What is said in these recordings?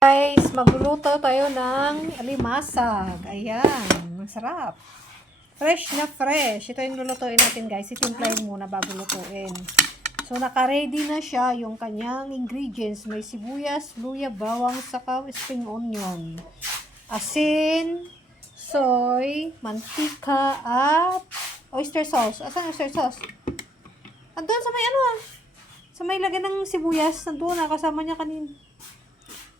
Guys, magluluto tayo ng alimasag. Ayan, masarap. Fresh na fresh. Ito yung lulutuin natin guys. Itimplahin muna bago lutuin. So, naka-ready na siya yung kanyang ingredients. May sibuyas, luya, bawang, saka spring onion. Asin, soy, mantika, at oyster sauce. Asan oyster sauce? Andun sa may sa may lagyan ng sibuyas. Nandun na, kasama niya kanina.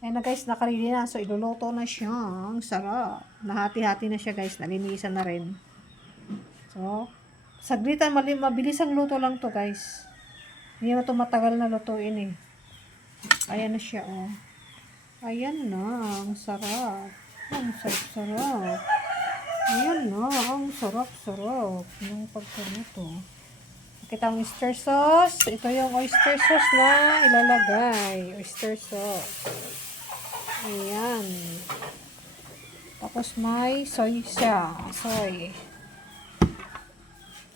Ayan na guys, nakaready na. So, iluluto na siya. Ang sarap. Nahati-hati na siya guys. Nalinisan na rin. So, saglitan, mabilis ang luto lang to guys. Hindi na ito matagal na lutuin eh. Ayan na siya oh. Ayan na. Ang sarap. Ang sarap-sarap. Ayan na. Ang sarap-sarap. Yung pagkaluto. Kita ang oyster sauce. Ito yung oyster sauce na ilalagay. Oyster sauce. Ayan. Tapos may soy siya. Soy.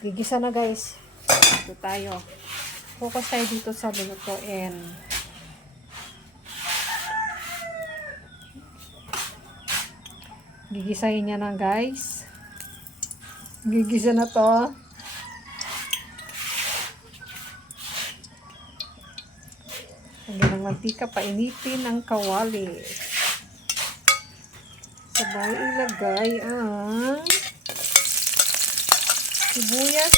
Gigisa na guys. Ito tayo. Focus tayo dito sa lulutuin. Gigisahin niya na guys. Gigisa na to. Lagyan ng mantika, painitin ang kawali. Sabay ilagay ang sibuyas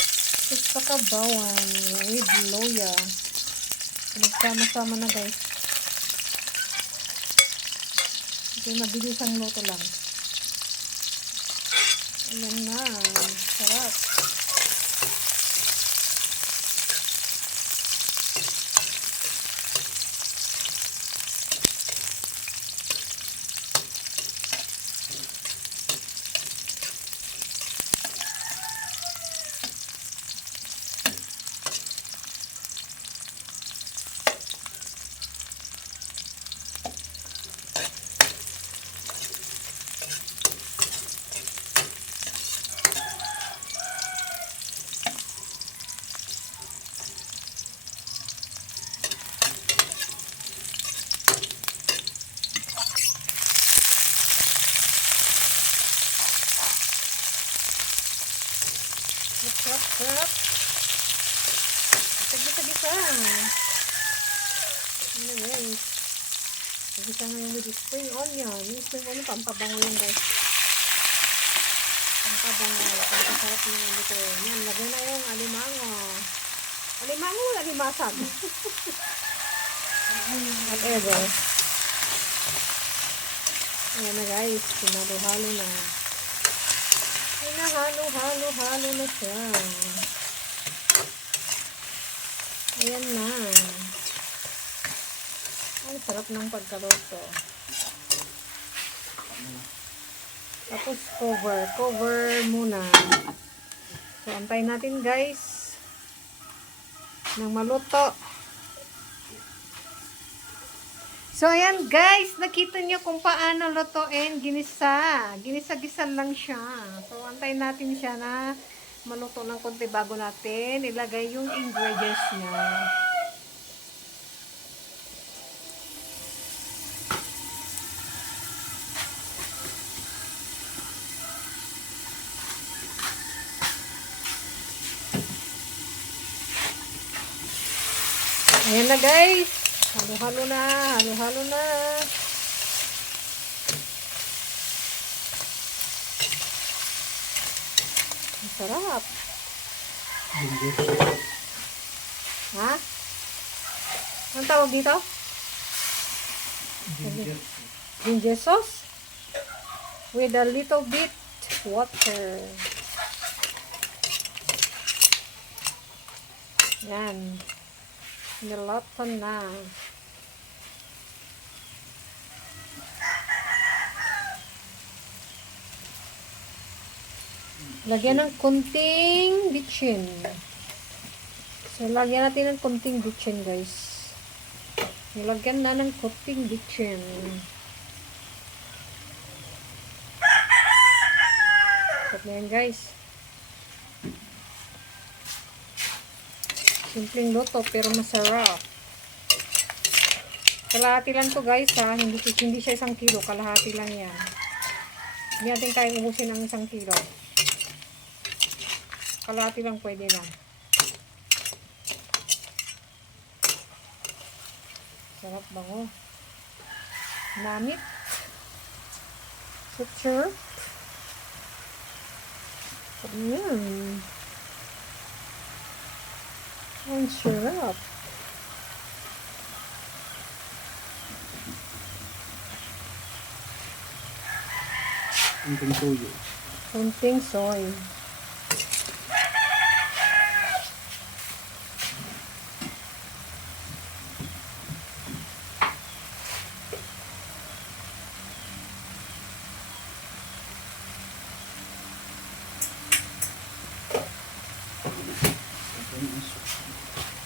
at saka bawang with luya. Pinagsama-sama na guys. Ito mabilis ang luto lang. Ayan na. Sarap. Sarap. Gisa-gisa. Ano guys. Gisa ngayon with spring onion. Yung spring onion, pampabango yun guys. Pampabango. Pampasarap ng luto. Yan, lagyan na yung alimango. Alimango wala limasag. Whatever. Ayan na guys. Pinalo-halo na. Halo na siya. Ayan na. Ay, sarap ng pagkaluto. Tapos cover muna. So, antayin natin guys nang maluto. So, ayan guys, nakita nyo kung paano lutuin, ginisa-gisa lang siya. So, antayin natin siya na maluto ng konti bago natin ilagay yung ingredients niya. Ayan na guys. Halo-halo na. Ang sarap. Ha? Anong tawag dito? Ginger sauce. With a little bit water. Yan. Niloto na. Lagyan ng kunting bitchin. So, lagyan natin ng kunting bitchin, guys. Nilagyan na ng kunting bitchin. Tapos na yan, guys. Simpleng luto, pero masarap. Kalahati lang to guys ha. Hindi siya 1 kilo. Kalahati lang yan. Hindi natin kayang ubusin ng 1 kilo. Kalahati lang pwede na. Sarap bango. Namit. Sure. Ayan. Ang sarap. Kunting tuyo. Kunting soy.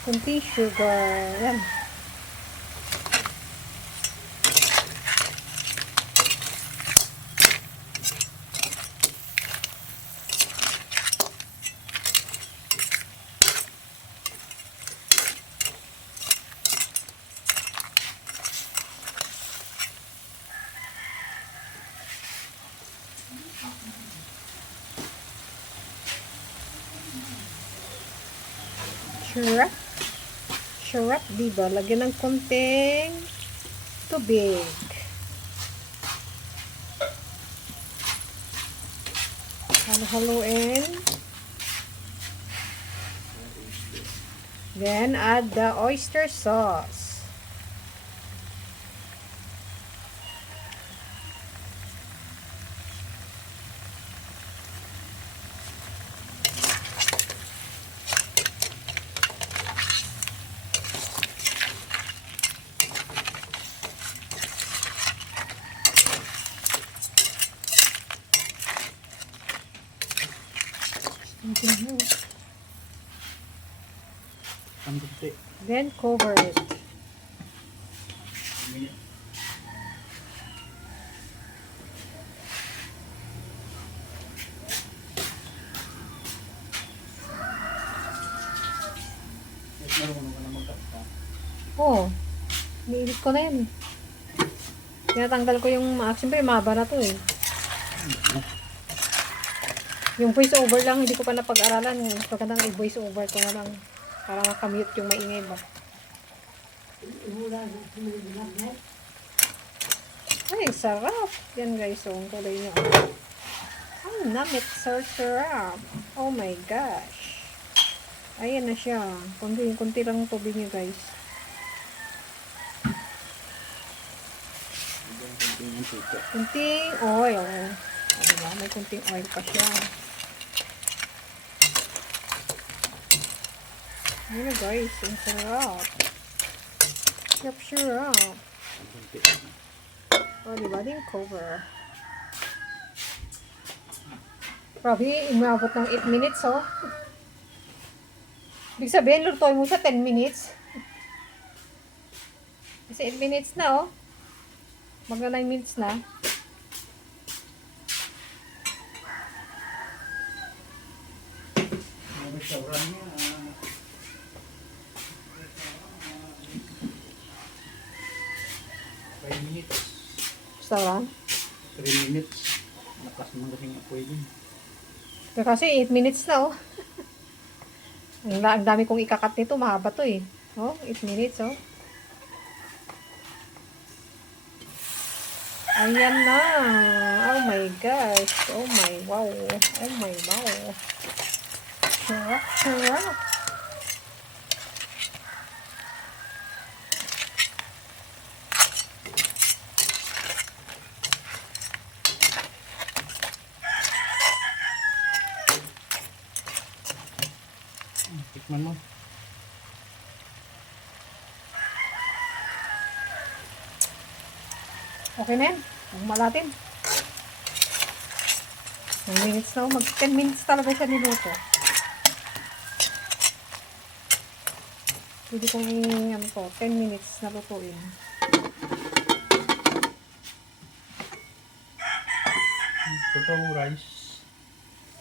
Kunting sugar. Yan. Syrup, diba? Lagyan ng konting tubig. Haluin. Then, add the oyster sauce. Then cover it. Oh, niilit ko na yan. Tinatanggal ko yung siyempre mahaba na to eh. Yung voice over lang, hindi ko pa napag-aralan. Pagkatang i-voice over ko na lang. Para makamute yung maingay ba. Ay, sarap. Yan guys, so ang kulay niya. Ang namit, sarap. Oh my gosh. Ayan na siya. Kunti lang tubig niya guys. Kunting oil. O, diba? May kunting oil pa siya. Ayan na guys, ang sarap. Sarap. O, diba? Din cover. Grabe, umabot ng 8 minutes, oh. Ibig sabihin, lutuin mo siya 10 minutes. Kasi 8 minutes na, oh. Magna 9 minutes na. Restaurant niya. 5 minutes. Restaurant? 3 minutes. Nakas naman kasing apoy din. Pero kasi 8 minutes na, oh. Ang dami kong ikakat nito. Mahaba to, eh. Oh, 8 minutes, oh. Ayan na. Oh my gosh. Oh my wow. Oh my wow. Sarap. Tikman mo. Okay na yan. Malatin. 10 minutes na. 10 minutes talaga siya niluto. Pwede kong 10 minutes na lutuin. Ito pa rice.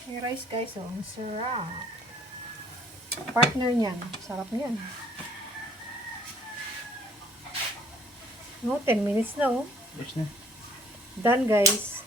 Yung rice guys, oh. Ang sarap. Partner niyan. Sarap niyan. No, 10 minutes na oh. Yes na. Done guys.